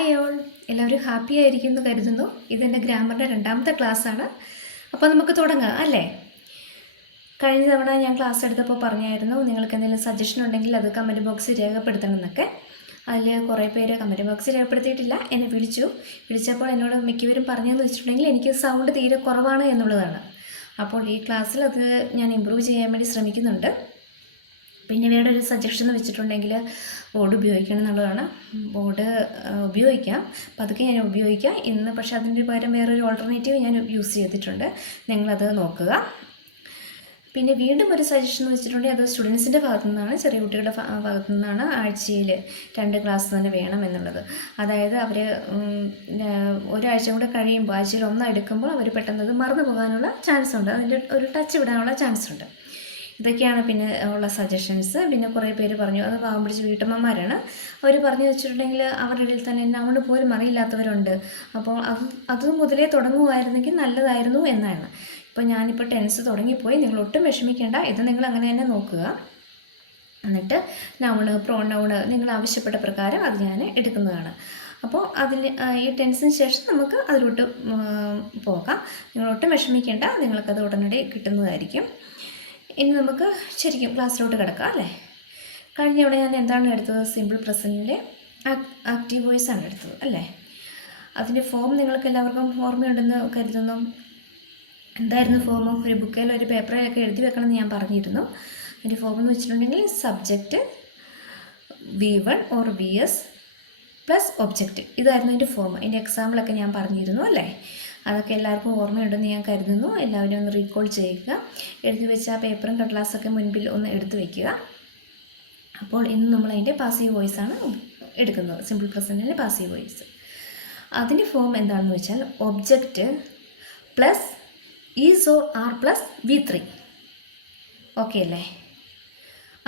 Hi all, എല്ലാവരും happy ആയിരിക്കുമെന്ന് കരുതുന്നു. ഇതെൻ്റെ ഗ്രാമറിൻ്റെ രണ്ടാമത്തെ ക്ലാസ്സാണ്. അപ്പോൾ നമുക്ക് തുടങ്ങാം അല്ലേ? കഴിഞ്ഞ തവണ ഞാൻ ക്ലാസ് എടുത്തപ്പോൾ പറഞ്ഞായിരുന്നു നിങ്ങൾക്ക് എന്തെങ്കിലും സജഷൻ ഉണ്ടെങ്കിൽ അത് കമൻറ്റ് ബോക്സിൽ രേഖപ്പെടുത്തണം എന്നൊക്കെ. അതിൽ കുറേ പേര് കമൻറ്റ് ബോക്സിൽ രേഖപ്പെടുത്തിയിട്ടില്ല. എന്നെ വിളിച്ചപ്പോൾ എന്നോട് മിക്കവരും പറഞ്ഞതെന്ന് വെച്ചിട്ടുണ്ടെങ്കിൽ എനിക്ക് സൗണ്ട് തീരെ കുറവാണ് എന്നുള്ളതാണ്. അപ്പോൾ ഈ ക്ലാസ്സിൽ അത് ഞാൻ ഇമ്പ്രൂവ് ചെയ്യാൻ വേണ്ടി ശ്രമിക്കുന്നുണ്ട്. പിന്നെ വേറെ ഒരു സജഷൻ എന്ന് വെച്ചിട്ടുണ്ടെങ്കിൽ ബോർഡ് ഉപയോഗിക്കണം എന്നുള്ളതാണ്. ബോർഡ് ഉപയോഗിക്കാം, പതുക്കെ ഞാൻ ഉപയോഗിക്കാം ഇന്ന്. പക്ഷേ അതിൻ്റെ പകരം വേറൊരു ഓൾട്ടർനേറ്റീവ് ഞാൻ യൂസ് ചെയ്തിട്ടുണ്ട്. നിങ്ങളത് നോക്കുക. പിന്നെ വീണ്ടും ഒരു സജഷൻ എന്ന് വെച്ചിട്ടുണ്ടെങ്കിൽ അത് സ്റ്റുഡൻസിൻ്റെ ഭാഗത്തു നിന്നാണ്, ചെറിയ കുട്ടികളുടെ ഭാഗത്തു നിന്നാണ്. ആഴ്ചയിൽ 2 ക്ലാസ് തന്നെ വേണം എന്നുള്ളത്. അതായത് അവർ ഒരാഴ്ച കൂടെ കഴിയുമ്പോൾ ആഴ്ചയിൽ 1 എടുക്കുമ്പോൾ അവർ പെട്ടെന്ന് അത് മറന്നു പോകാനുള്ള ചാൻസ് ഉണ്ട്, അതിൻ്റെ ഒരു ടച്ച് വിടാനുള്ള ചാൻസ് ഉണ്ട്. ഇതൊക്കെയാണ് പിന്നെ ഉള്ള സജഷൻസ്. പിന്നെ കുറേ പേര് പറഞ്ഞു, അത് പാവം പിടിച്ച് വീട്ടമ്മമാരാണ്. അവർ പറഞ്ഞു വെച്ചിട്ടുണ്ടെങ്കിൽ അവരുടെ ഇടയിൽ തന്നെ നൗൺ പോലും അറിയില്ലാത്തവരുണ്ട്. അപ്പോൾ അത് മുതലേ തുടങ്ങുമായിരുന്നെങ്കിൽ നല്ലതായിരുന്നു എന്നാണ്. ഇപ്പോൾ ഞാനിപ്പോൾ ടെൻസ് തുടങ്ങിപ്പോയി, നിങ്ങൾ ഒട്ടും വിഷമിക്കേണ്ട. ഇത് നിങ്ങൾ അങ്ങനെ തന്നെ നോക്കുക. എന്നിട്ട് നൗണ്, പ്രോനൗണ് നിങ്ങൾ ആവശ്യപ്പെട്ട പ്രകാരം അത് ഞാൻ എടുക്കുന്നതാണ്. അപ്പോൾ ഈ ടെൻസിന് ശേഷം നമുക്ക് അതിലോട്ട് പോകാം. നിങ്ങൾ ഒട്ടും വിഷമിക്കേണ്ട, നിങ്ങൾക്കത് ഉടനടി കിട്ടുന്നതായിരിക്കും. ഇനി നമുക്ക് ശരിക്കും ക്ലാസ്സിലോട്ട് കിടക്കാം അല്ലേ? കഴിഞ്ഞ ഇവിടെ ഞാൻ എന്താണ് എടുത്തത്? സിമ്പിൾ പ്രസൻറ്റിൻ്റെ ആക്റ്റീവ് വോയിസ് ആണ് എടുത്തത് അല്ലേ? അതിൻ്റെ ഫോം നിങ്ങൾക്ക് എല്ലാവർക്കും ഓർമ്മയുണ്ടെന്ന് കരുതുന്നു. എന്തായിരുന്നു ഫോം? ഒരു ബുക്കിൽ ഒരു പേപ്പറിലൊക്കെ എഴുതി വെക്കണമെന്ന് ഞാൻ പറഞ്ഞിരുന്നു. അതിൻ്റെ ഫോം എന്ന് വെച്ചിട്ടുണ്ടെങ്കിൽ subject V1 or VS plus object. ഇതായിരുന്നു അതിൻ്റെ ഫോം. അതിൻ്റെ എക്സാമ്പിളൊക്കെ ഞാൻ പറഞ്ഞിരുന്നു അല്ലേ? അതൊക്കെ എല്ലാവർക്കും ഓർമ്മയുണ്ടെന്ന് ഞാൻ കരുതുന്നു. എല്ലാവരും ഒന്ന് റീകോൾ ചെയ്യുക. എഴുതി വെച്ച ആ പേപ്പറും കടലാസൊക്കെ മുൻപിൽ ഒന്ന് എടുത്തു വയ്ക്കുക. അപ്പോൾ ഇന്ന് നമ്മൾ അതിൻ്റെ പാസീവ് വോയിസാണ് എടുക്കുന്നത്, സിമ്പിൾ പ്രസൻറ്റിൻ്റെ പാസീവ് വോയിസ്. അതിൻ്റെ ഫോം എന്താണെന്ന് വെച്ചാൽ object plus is or are plus V3. Okay അല്ലേ?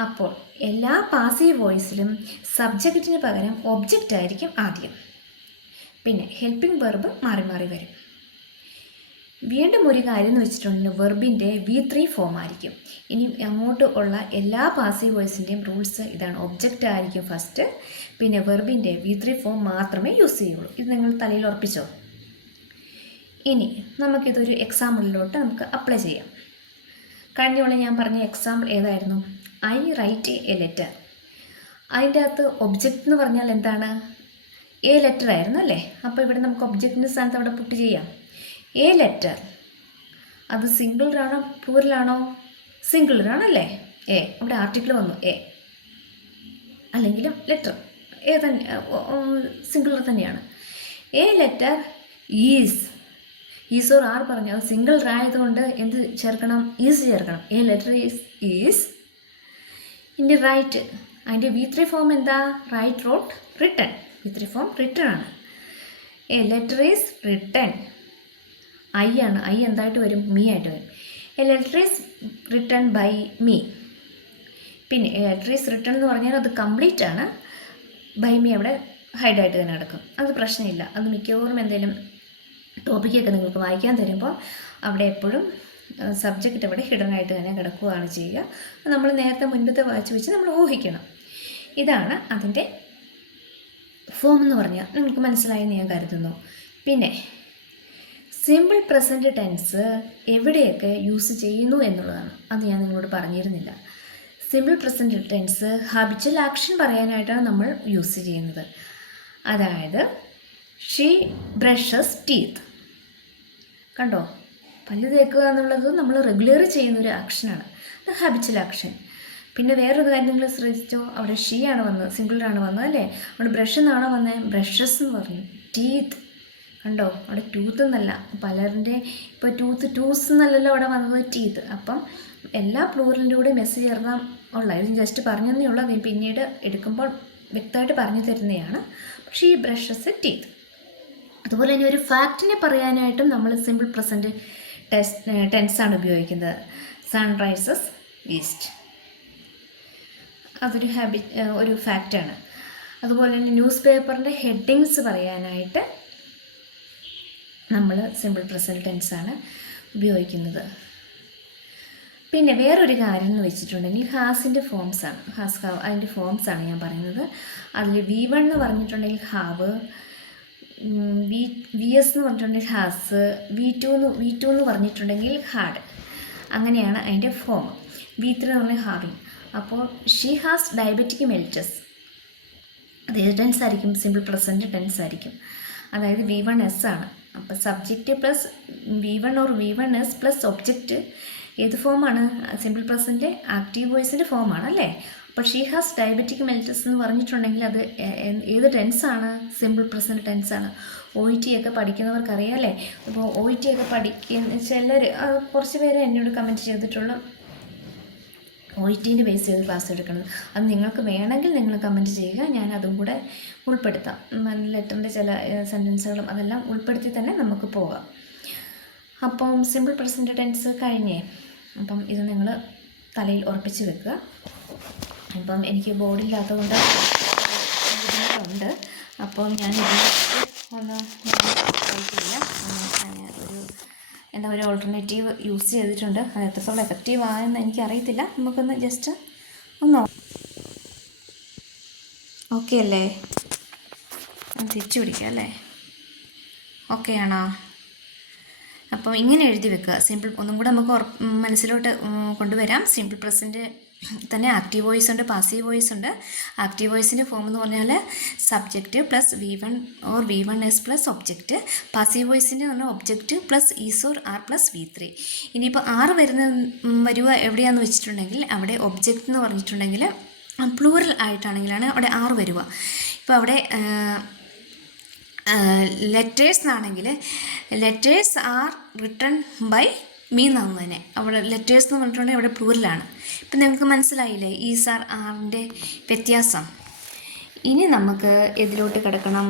അപ്പോൾ എല്ലാ പാസീവ് വോയിസിലും സബ്ജക്റ്റിന് പകരം ഒബ്ജക്റ്റ് ആയിരിക്കും ആദ്യം. പിന്നെ ഹെൽപ്പിംഗ് വെർബ് മാറി മാറി വരും. വീണ്ടും ഒരു കാര്യം എന്ന് വെച്ചിട്ടുണ്ടെങ്കിൽ വെർബിൻ്റെ V3 ഫോം ആയിരിക്കും. ഇനി അങ്ങോട്ട് ഉള്ള എല്ലാ പാസീവ് വോയിസിൻ്റെയും റൂൾസ് ഇതാണ്. ഒബ്ജക്റ്റ് ആയിരിക്കും ഫസ്റ്റ്, പിന്നെ വെർബിൻ്റെ V3 ഫോം മാത്രമേ യൂസ് ചെയ്യുള്ളൂ. ഇത് നിങ്ങൾ തലയിൽ ഉറപ്പിച്ചോ? ഇനി നമുക്കിതൊരു എക്സാമ്പിളിലോട്ട് നമുക്ക് അപ്ലൈ ചെയ്യാം. കഴിഞ്ഞ തവണ ഞാൻ പറഞ്ഞ എക്സാമ്പിൾ ഏതായിരുന്നു? I write a letter. അതിൻ്റെ അകത്ത് ഒബ്ജക്റ്റ് എന്ന് പറഞ്ഞാൽ എന്താണ്? എ ലെറ്റർ ആയിരുന്നു അല്ലേ? അപ്പോൾ ഇവിടെ നമുക്ക് ഒബ്ജക്റ്റിൻ്റെ സ്ഥാനത്ത് അവിടെ പുട്ട് ചെയ്യാം. എ ലെറ്റർ അത് സിംഗിളറാണോ പ്ലൂറലാണോ? സിംഗിളറാണല്ലേ? എ അവിടെ ആർട്ടിക്കിൾ വന്നു എ, അല്ലെങ്കിലും ലെറ്റർ എ തന്നെ, സിംഗിളർ തന്നെയാണ്. A letter is or are പറഞ്ഞു, അത് സിംഗിളർ ആയതുകൊണ്ട് എന്ത് ചേർക്കണം? ഈസ് ചേർക്കണം. എ ലെറ്റർ ഈസ് ഇൻ്റെ റൈറ്റ്. അതിൻ്റെ V3 ഫോം എന്താ? Write, wrote, written. V3 form written ആണ്. A letter is written. I ആണ്. ഐ എന്തായിട്ട് വരും? മീ ആയിട്ട് വരും. A letter is written by me. പിന്നെ എ ലെറ്റർ ഈസ് റിട്ടൺ എന്ന് പറഞ്ഞാൽ അത് കംപ്ലീറ്റ് ആണ്. ബൈ മീ അവിടെ ഹൈഡായിട്ട് തന്നെ കിടക്കും. അത് പ്രശ്നമില്ല. അത് മിക്കവാറും എന്തെങ്കിലും ടോപ്പിക്കൊക്കെ നിങ്ങൾക്ക് വായിക്കാൻ തരുമ്പോൾ അവിടെ എപ്പോഴും സബ്ജക്റ്റ് അവിടെ ഹിഡനായിട്ട് തന്നെ കിടക്കുകയാണ് ചെയ്യുക. നമ്മൾ നേരത്തെ മുൻപത്തെ വായിച്ച് വെച്ച് നമ്മൾ ഊഹിക്കണം. ഇതാണ് അതിൻ്റെ ഫോം എന്ന് പറഞ്ഞാൽ നിങ്ങൾക്ക് മനസ്സിലായെന്ന് ഞാൻ കരുതുന്നു. പിന്നെ സിമ്പിൾ പ്രസൻറ്റ് ടെൻസ് എവിടെയൊക്കെ യൂസ് ചെയ്യുന്നു എന്നുള്ളതാണ്. അത് ഞാൻ നിങ്ങളോട് പറഞ്ഞിരുന്നില്ല. Simple present tense habitual action പറയാനായിട്ടാണ് നമ്മൾ യൂസ് ചെയ്യുന്നത്. അതായത് ഷീ ബ്രഷസ് ടീത്ത്. കണ്ടോ? പല്ല് തേക്കുക എന്നുള്ളത് നമ്മൾ റെഗുലർ ചെയ്യുന്നൊരു ആക്ഷനാണ്. അത് ഹാബിച്വൽ ആക്ഷൻ. പിന്നെ വേറൊരു കാര്യം നിങ്ങൾ ശ്രദ്ധിച്ചോ? അവിടെ ഷീ ആണ് വന്നത്, സിംഗിളറാണ് വന്നത് അല്ലേ? അവിടെ ബ്രഷ് എന്നാണോ വന്നത്? ബ്രഷസ് എന്ന് പറഞ്ഞു. ടീത്ത് കണ്ടോ? അവിടെ ടൂത്ത് എന്നല്ല. പലരുടെ ഇപ്പോൾ ടൂസ് എന്നല്ലല്ലോ അവിടെ വന്നത്, ടീത്ത്. അപ്പം എല്ലാ പ്ലൂറലിൻ്റെ കൂടെ മെസ്സേജ് ചേർന്നാൽ ഉള്ള ഇത് ജസ്റ്റ് പറഞ്ഞതേ ഉള്ളൂ. അത് പിന്നീട് എടുക്കുമ്പോൾ വ്യക്തമായിട്ട് പറഞ്ഞു തരുന്നതാണ്. പക്ഷേ ഈ ബ്രഷസ് ടീത്ത്. അതുപോലെ തന്നെ ഒരു ഫാക്റ്റിനെ പറയാനായിട്ടും നമ്മൾ സിമ്പിൾ പ്രസൻറ്റ് ടെൻസാണ് ഉപയോഗിക്കുന്നത്. Sunrisers east. അതൊരു ഒരു ഫാക്റ്റാണ്. അതുപോലെ തന്നെ ന്യൂസ് പേപ്പറിൻ്റെ ഹെഡിങ്സ് പറയാനായിട്ട് നമ്മൾ സിമ്പിൾ പ്രസൻറ്റ് ടെൻസാണ് ഉപയോഗിക്കുന്നത്. പിന്നെ വേറൊരു കാര്യം എന്ന് വെച്ചിട്ടുണ്ടെങ്കിൽ ഹാസിൻ്റെ ഫോംസാണ്. അതിൻ്റെ ഫോംസാണ് ഞാൻ പറയുന്നത്. അതിൽ V1 എന്ന് പറഞ്ഞിട്ടുണ്ടെങ്കിൽ ഹാവ്, വി എസ് എന്ന് പറഞ്ഞിട്ടുണ്ടെങ്കിൽ ഹാസ്, വി ടു എന്ന് പറഞ്ഞിട്ടുണ്ടെങ്കിൽ ഹാഡ്, അങ്ങനെയാണ് അതിൻ്റെ ഫോം. V3 എന്ന് പറഞ്ഞാൽ ഹാവിങ്. അപ്പോൾ ഷീ ഹാസ് ഡയബറ്റിക് മെലിറ്റസ്, അത് ഏത് ടെൻസ് ആയിരിക്കും? സിമ്പിൾ പ്രസൻറ്റ് ടെൻസ് ആയിരിക്കും. അതായത് V1S ആണ്. അപ്പോൾ subject plus V1 or V1S plus object ഏത് ഫോമാണ്? സിമ്പിൾ പ്രസൻറ്റ് ആക്റ്റീവ് വോയിസിൻ്റെ ഫോമാണ് അല്ലേ? അപ്പോൾ ഷീ ഹാസ് ഡയബറ്റിക് മെലിറ്റസ് എന്ന് പറഞ്ഞിട്ടുണ്ടെങ്കിൽ അത് ഏത് ടെൻസാണ്? സിമ്പിൾ പ്രസൻറ്റ് ടെൻസാണ്. OET ഒക്കെ പഠിക്കുന്നവർക്കറിയാം അല്ലേ? അപ്പോൾ OET ഒക്കെ പഠിക്കുന്ന ചിലർ, കുറച്ച് പേര് എന്നോട് കമൻറ്റ് ചെയ്തിട്ടുള്ള OETൻ്റെ ബേസ് ചെയ്ത് ക്ലാസ് എടുക്കുന്നത്. അത് നിങ്ങൾക്ക് വേണമെങ്കിൽ നിങ്ങൾ കമൻറ്റ് ചെയ്യുക, ഞാൻ അതും കൂടെ ഉൾപ്പെടുത്താം. ലെറ്ററിൻ്റെ ചില സെൻറ്റൻസുകളും അതെല്ലാം ഉൾപ്പെടുത്തി തന്നെ നമുക്ക് പോകാം. അപ്പം സിമ്പിൾ പ്രസൻറ്റ് ടെൻസ് കഴിഞ്ഞേ. അപ്പം ഇത് നിങ്ങൾ തലയിൽ ഉറപ്പിച്ച് വെക്കുക. ഇപ്പം എനിക്ക് ബോർഡില്ലാത്തതുകൊണ്ട് ബുദ്ധിമുട്ടുണ്ട്. അപ്പോൾ ഞാൻ ഒന്ന് ഒരു ഓൾട്ടർനേറ്റീവ് യൂസ് ചെയ്തിട്ടുണ്ട്. അത് എത്രത്തോളം എഫക്റ്റീവ് ആയെന്ന് എനിക്കറിയത്തില്ല. നമുക്കൊന്ന് ജസ്റ്റ് ഒന്ന് ഓക്കെ അല്ലേ? തിരിച്ചു പിടിക്കുക അല്ലേ? ഓക്കെ ആണോ? അപ്പം ഇങ്ങനെ എഴുതി വെക്കുക. സിമ്പിൾ ഒന്നും കൂടെ നമുക്ക് മനസ്സിലോട്ട് കൊണ്ടുവരാം. സിമ്പിൾ പ്രസൻറ്റ് തന്നെ ആക്റ്റീവ് വോയിസ് ഉണ്ട്, പാസീവ് വോയിസ് ഉണ്ട്. ആക്റ്റീവ് വോയിസിൻ്റെ ഫോം എന്ന് പറഞ്ഞാൽ subject plus V1 or V1S plus object. Passive വോയിസിൻ്റെ പറഞ്ഞാൽ object plus is or are plus V3. ഇനിയിപ്പോൾ ആറ് വരിക എവിടെയാണെന്ന് വെച്ചിട്ടുണ്ടെങ്കിൽ അവിടെ ഒബ്ജക്റ്റ് എന്ന് പറഞ്ഞിട്ടുണ്ടെങ്കിൽ പ്ലൂറൽ ആയിട്ടാണെങ്കിലാണ് അവിടെ ആറ് വരിക. ഇപ്പോൾ അവിടെ ലെറ്റേഴ്സ് എന്നാണെങ്കിൽ letters are written by me എന്നാണ് തന്നെ. അവിടെ ലെറ്റേഴ്സ് എന്ന് പറഞ്ഞിട്ടുണ്ടെങ്കിൽ അവിടെ പ്ലൂറലാണ്. ഇപ്പം നിങ്ങൾക്ക് മനസ്സിലായില്ലേ ഈസ് ആർ ആറിൻ്റെ വ്യത്യാസം? ഇനി നമുക്ക് ഇതിലോട്ട് കിടക്കണം,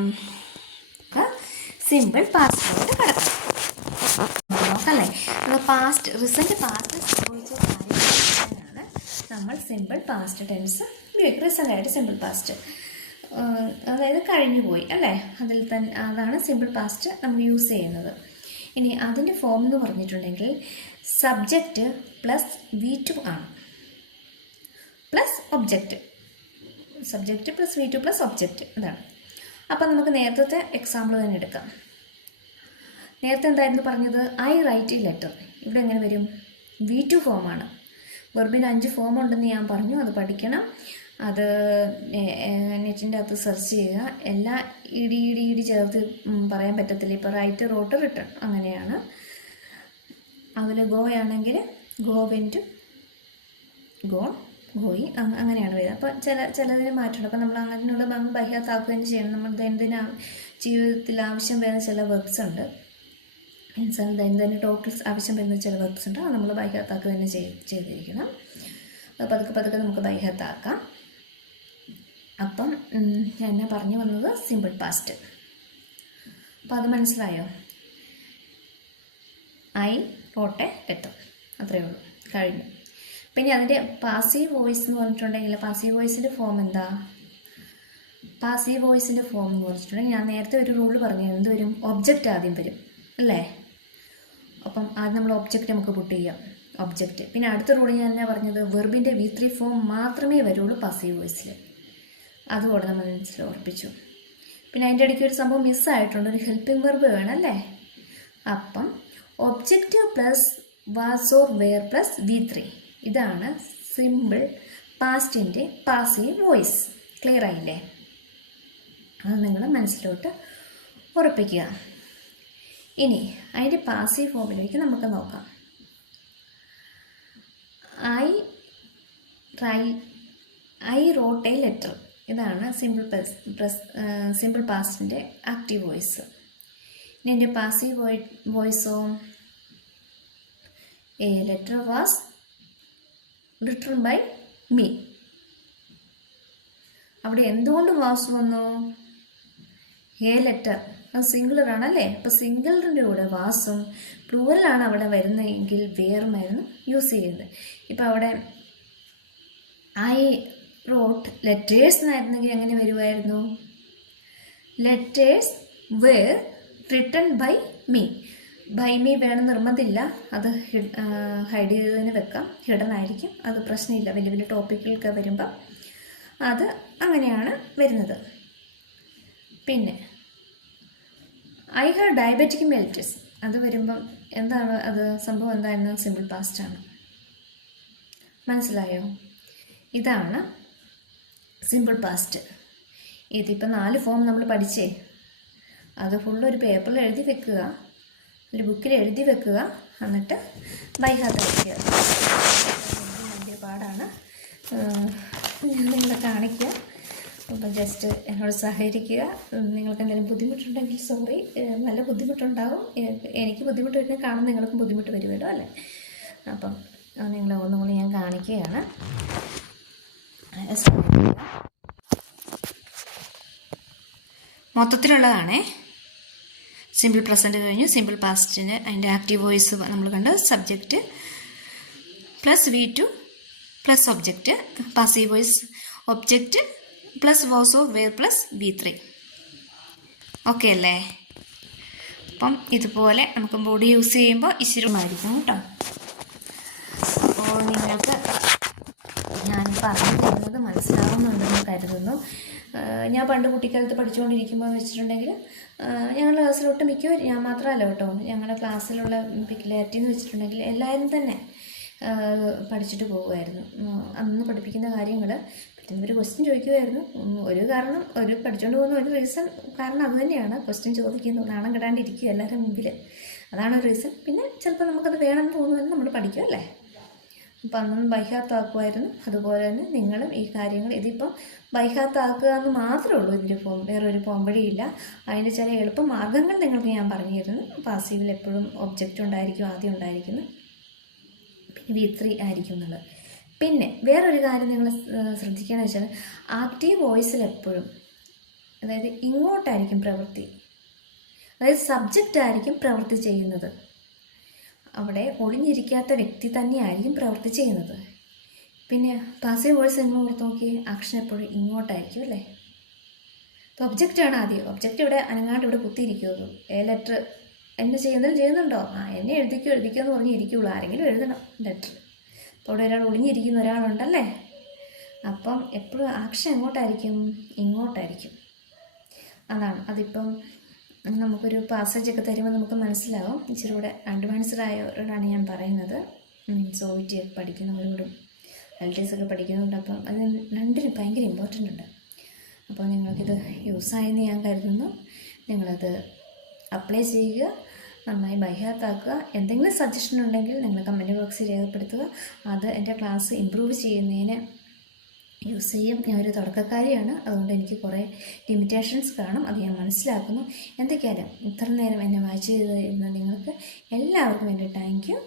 സിമ്പിൾ പാസ്റ്റിലോട്ട് കിടക്കണം. നോക്കല്ലേ? നമ്മൾ പാസ്റ്റ് റിസൻറ്റ് പാസ്റ്റ് സംഭവിച്ച കാര്യങ്ങളാണ് നമ്മൾ സിമ്പിൾ പാസ്റ്റ് ടെൻസ് ഉപയോഗിക്കും. റിസൻ്റായിട്ട് സിമ്പിൾ പാസ്റ്റ്, അതായത് കഴിഞ്ഞു പോയി അല്ലേ? അതിൽ തന്നെ അതാണ് സിമ്പിൾ പാസ്റ്റ് നമ്മൾ യൂസ് ചെയ്യുന്നത്. ഇനി അതിൻ്റെ ഫോം എന്ന് പറഞ്ഞിട്ടുണ്ടെങ്കിൽ സബ്ജക്റ്റ് പ്ലസ് V2 ആണ്, plus object. Subject plus V2 plus object, അതാണ്. അപ്പം നമുക്ക് നേരത്തെ എക്സാമ്പിൾ തന്നെ എടുക്കാം. നേരത്തെ എന്തായിരുന്നു പറഞ്ഞത്? I write a letter. ഇവിടെ എങ്ങനെ വരും? V2 ഫോമാണ്. വെർബിന് 5 ഫോം ഉണ്ടെന്ന് ഞാൻ പറഞ്ഞു, അത് പഠിക്കണം. അത് നെറ്റിൻ്റെ അകത്ത് സെർച്ച് ചെയ്യുക. എല്ലാ ഇടി ചേർത്ത് പറയാൻ പറ്റത്തില്ല. ഇപ്പോൾ റൈറ്റ്, റോട്ട്, റിട്ടേൺ അങ്ങനെയാണ്. അതിൽ ഗോ ആണെങ്കിൽ ഗോ, വെൻറ്റ്, ഗോൺ, ഗോയി അങ്ങനെയാണ് വരിക. അപ്പോൾ ചിലതിന് മാറ്റമുണ്ട്. അപ്പോൾ നമ്മൾ അങ്ങനെയുള്ള ബഹ്യാത്താക്കുകയും ചെയ്യണം. നമ്മൾ ദൈനംദിന ജീവിതത്തിൽ ആവശ്യം വരുന്ന ചില വെർബ്സ് ഉണ്ട്, മീൻസ് ദൈനംദിന ടോക്കിൽസ് ആവശ്യം വരുന്ന ചില വെർബ്സ് ഉണ്ട്. അത് നമ്മൾ ബഹ്യാത്താക്കുക തന്നെ ചെയ്തിരിക്കണം. അത് പതുക്കെ നമുക്ക് ബഹ്യാത്താക്കാം. അപ്പം ഞാൻ പറഞ്ഞു വന്നത് സിമ്പിൾ പാസ്റ്റ്. അപ്പോൾ അത് മനസ്സിലായോ? ഐ റോട്ട് എ ലെറ്റർ, അത്രയേ ഉള്ളൂ, കഴിഞ്ഞു. പിന്നെ അതിൻ്റെ പാസീവ് വോയിസ് എന്ന് പറഞ്ഞിട്ടുണ്ടെങ്കിൽ പാസീവ് വോയിസിൻ്റെ ഫോം എന്താ? പാസീവ് വോയിസിൻ്റെ ഫോം എന്ന് പറഞ്ഞിട്ടുണ്ടെങ്കിൽ ഞാൻ നേരത്തെ ഒരു റൂൾ പറഞ്ഞു. എന്ത് വരും? ഒബ്ജക്റ്റ് ആദ്യം വരും അല്ലേ? അപ്പം ആദ്യം നമ്മൾ ഒബ്ജക്റ്റ് നമുക്ക് പുട്ട് ചെയ്യാം, ഒബ്ജക്റ്റ്. പിന്നെ അടുത്ത റൂൾ ഞാൻ എന്നാ പറഞ്ഞത്? വെർബിൻ്റെ V3 ഫോം മാത്രമേ വരുള്ളൂ പാസീവ് വോയിസിൽ. അതുകൂടെ നമ്മൾ മനസ്സിൽ ഓർപ്പിച്ചു. പിന്നെ അതിൻ്റെ ഇടയ്ക്ക് ഒരു സംഭവം മിസ്സായിട്ടുണ്ട്, ഒരു ഹെൽപ്പിംഗ് വെർബ് വേണം അല്ലേ? അപ്പം object plus was or were plus V3, ഇതാണ് സിമ്പിൾ പാസ്റ്റിൻ്റെ പാസീവ് വോയിസ്. ക്ലിയർ ആയില്ലേ? അത് നിങ്ങൾ മനസ്സിലോട്ട് ഉറപ്പിക്കുക. ഇനി അതിൻ്റെ പാസീവ് ഫോമിലേക്ക് നമുക്ക് നോക്കാം. ഐ റോട്ട് എ ലെറ്റർ, ഇതാണ് സിമ്പിൾ പാസ്റ്റിൻ്റെ ആക്റ്റീവ് വോയിസ്. ഇനി എൻ്റെ പാസീവ് വോയിസോ? A letter was written by me. അവിടെ എന്തുകൊണ്ട് വാസ് വന്നു? എ ലെറ്റർ, അത് സിംഗുലർ ആണല്ലേ? അപ്പോൾ സിംഗുലറിൻ്റെ കൂടെ വാസും, പ്ലൂറലാണ് അവിടെ വരുന്നതെങ്കിൽ വേറുമായിരുന്നു യൂസ് ചെയ്യുന്നത്. ഇപ്പോൾ അവിടെ ഐ റോട്ട് ലെറ്റേഴ്സ് എന്നായിരുന്നെങ്കിൽ എങ്ങനെ വരുമായിരുന്നു? Letters were written by me. By me വേണം നിർബന്ധമില്ല, അത് ഹൈഡ് ചെയ്തതിന് വെക്കാം, ഹിഡൻ ആയിരിക്കും, അത് പ്രശ്നമില്ല. വലിയ വലിയ ടോപ്പിക്കുകൾക്ക് വരുമ്പം അത് അങ്ങനെയാണ് വരുന്നത്. പിന്നെ ഐ ഹാവ് ഡയബറ്റിക് മെൽറ്റസ്. അത് വരുമ്പം എന്താണ് അത്, സംഭവം എന്തായിരുന്നു? സിമ്പിൾ പാസ്റ്റാണ്. മനസ്സിലായോ? ഇതാണ് സിമ്പിൾ പാസ്റ്റ്. ഇതിപ്പോൾ 4 ഫോം നമ്മൾ പഠിച്ചേ, അത് ഫുള്ളൊരു പേപ്പറിൽ എഴുതി വെക്കുക, ഒരു ബുക്കിൽ എഴുതി വെക്കുക, എന്നിട്ട് ബൈ ഹാർട്ട് വയ്ക്കുക. വലിയ പാടാണ്, ഞാൻ നിങ്ങളെ കാണിക്കുക. അപ്പം ജസ്റ്റ് എന്നോട് സഹകരിക്കുക. നിങ്ങൾക്ക് എന്തെങ്കിലും ബുദ്ധിമുട്ടുണ്ടെങ്കിൽ സോറി, നല്ല ബുദ്ധിമുട്ടുണ്ടാവും. എനിക്ക് ബുദ്ധിമുട്ട് വരുന്നത് കാണും, നിങ്ങൾക്കും ബുദ്ധിമുട്ട് വരുമല്ലോ അല്ലേ? അപ്പം നിങ്ങളെ ഒന്നുകൂടി ഞാൻ കാണിക്കുകയാണ്. മൊത്തത്തിലുള്ളതാണേ. സിമ്പിൾ പ്രസൻറ്റ് കഴിഞ്ഞു. സിമ്പിൾ പാസ്റ്റിന് അതിൻ്റെ ആക്റ്റീവ് വോയിസ് നമ്മൾ കണ്ട്, subject plus V2 plus object, passive voice object plus was of were plus V3. Okay അല്ലേ? അപ്പം ഇതുപോലെ നമുക്ക് ബോഡി യൂസ് ചെയ്യുമ്പോൾ ഇച്ചിരിമായിരിക്കും കേട്ടോ. അപ്പോൾ നിങ്ങൾക്ക് ഞാൻ പറഞ്ഞു തരുന്നത് മനസ്സിലാവുന്നുണ്ടെന്ന് കരുതുന്നു. ഞാൻ പണ്ട് കുട്ടിക്കാലത്ത് പഠിച്ചുകൊണ്ടിരിക്കുമ്പോൾ വെച്ചിട്ടുണ്ടെങ്കിൽ ഞങ്ങളുടെ ക്ലാസ്സിലൊട്ട് മിക്കവരും, ഞാൻ മാത്രമല്ല കേട്ടോ, ഞങ്ങളുടെ ക്ലാസ്സിലുള്ള പെക്യുലാരിറ്റി എന്ന് വെച്ചിട്ടുണ്ടെങ്കിൽ എല്ലാവരും തന്നെ പഠിച്ചിട്ട് പോകുമായിരുന്നു. അന്ന് പഠിപ്പിക്കുന്ന കാര്യങ്ങൾ പെട്ടെന്ന് ഒരു ക്വസ്റ്റ്യൻ ചോദിക്കുമായിരുന്നു. ഒരു പഠിച്ചുകൊണ്ട് പോകുന്ന ഒരു റീസൺ കാരണം അത് തന്നെയാണ്, ക്വസ്റ്റ്യൻ ചോദിക്കുന്നു, നാണം കെടാണ്ടിരിക്കുക എല്ലാവരുടെ മുമ്പിൽ, അതാണ് ഒരു റീസൺ. പിന്നെ ചിലപ്പോൾ നമുക്കത് വേണമെന്ന് തോന്നുമെന്ന് നമ്മൾ പഠിക്കും അല്ലേ? അപ്പം അന്നും ബൈഹാത്താക്കുമായിരുന്നു. അതുപോലെ തന്നെ നിങ്ങളും ഈ കാര്യങ്ങൾ, ഇതിപ്പം ബൈഹാത്താക്കുക എന്ന് മാത്രമേ ഉള്ളൂ ഇതിൻ്റെ വേറൊരു പോംവഴിയില്ല. അതിൻ്റെ ചില എളുപ്പ മാർഗ്ഗങ്ങൾ നിങ്ങൾക്ക് ഞാൻ പറഞ്ഞു തരുന്നു. പാസീവിൽ എപ്പോഴും ഒബ്ജക്റ്റ് ഉണ്ടായിരിക്കും, ആദ്യം ഉണ്ടായിരിക്കുന്നത്, പിന്നെ V3 ആയിരിക്കും എന്നുള്ളത്. പിന്നെ വേറൊരു കാര്യം നിങ്ങൾ ശ്രദ്ധിക്കുകയെന്ന് വെച്ചാൽ, ആക്റ്റീവ് വോയിസിൽ എപ്പോഴും, അതായത് ഇങ്ങോട്ടായിരിക്കും പ്രവൃത്തി, അതായത് സബ്ജക്റ്റ് ആയിരിക്കും പ്രവൃത്തി ചെയ്യുന്നത്. അവിടെ ഒളിഞ്ഞിരിക്കാത്ത വ്യക്തി തന്നെയായിരിക്കും പ്രവൃത്തി ചെയ്യുന്നത്. പിന്നെ പാസീവ് വോയിസ് നിങ്ങൾ ഓർത്ത് നോക്കി, ആക്ഷൻ എപ്പോഴും ഇങ്ങോട്ടായിരിക്കും അല്ലേ? അപ്പോൾ ഒബ്ജക്റ്റാണ് ആദ്യം. ഒബ്ജക്റ്റ് ഇവിടെ അനങ്ങാണ്ട് ഇവിടെ കുത്തിയിരിക്കുമോ? ലെറ്റർ എന്നെ ചെയ്യുന്നുണ്ടോ? എന്നെ എഴുതിക്കോ എന്ന് പറഞ്ഞ് ഇരിക്കുള്ളൂ. ആരെങ്കിലും എഴുതണം ലെറ്റർ. അപ്പോൾ ഇവിടെ ഒരാൾ ഒളിഞ്ഞിരിക്കുന്ന ഒരാളുണ്ടല്ലേ? അപ്പം എപ്പോഴും ആക്ഷൻ എങ്ങോട്ടായിരിക്കും? ഇങ്ങോട്ടായിരിക്കും. അതാണ്. അതിപ്പം നമുക്കൊരു പാസേജൊക്കെ തരുമ്പോൾ നമുക്ക് മനസ്സിലാവും. ഇച്ചിരി കൂടെ അഡ്വാൻസ്ഡ് ആയവരോടാണ് ഞാൻ പറയുന്നത്. OET ഒക്കെ പഠിക്കുന്നവരോടും LTS ഒക്കെ പഠിക്കുന്നുണ്ട്. അപ്പം അത് രണ്ടിനും ഭയങ്കര ഇമ്പോർട്ടൻ്റ് ഉണ്ട്. അപ്പോൾ നിങ്ങൾക്കിത് യൂസായെന്ന് ഞാൻ കരുതുന്നു. നിങ്ങളത് അപ്ലൈ ചെയ്യുക, നന്നായി ബൈഹാർട്ടാക്കുക. എന്തെങ്കിലും സജഷൻ ഉണ്ടെങ്കിൽ നിങ്ങൾ കമൻറ്റ് ബോക്സിൽ രേഖപ്പെടുത്തുക. അത് എൻ്റെ ക്ലാസ് ഇമ്പ്രൂവ് ചെയ്യുന്നതിന് യൂസ് ചെയ്യും. ഞാനൊരു തുടക്കക്കാരിയാണ്, അതുകൊണ്ട് എനിക്ക് കുറേ ലിമിറ്റേഷൻസ് കാണും, അത് ഞാൻ മനസ്സിലാക്കുന്നു. എന്തൊക്കെയായാലും ഇത്ര നേരം എന്നെ വാച്ച് ചെയ്ത് നിങ്ങൾക്ക് എല്ലാവർക്കും എൻ്റെ താങ്ക് യു.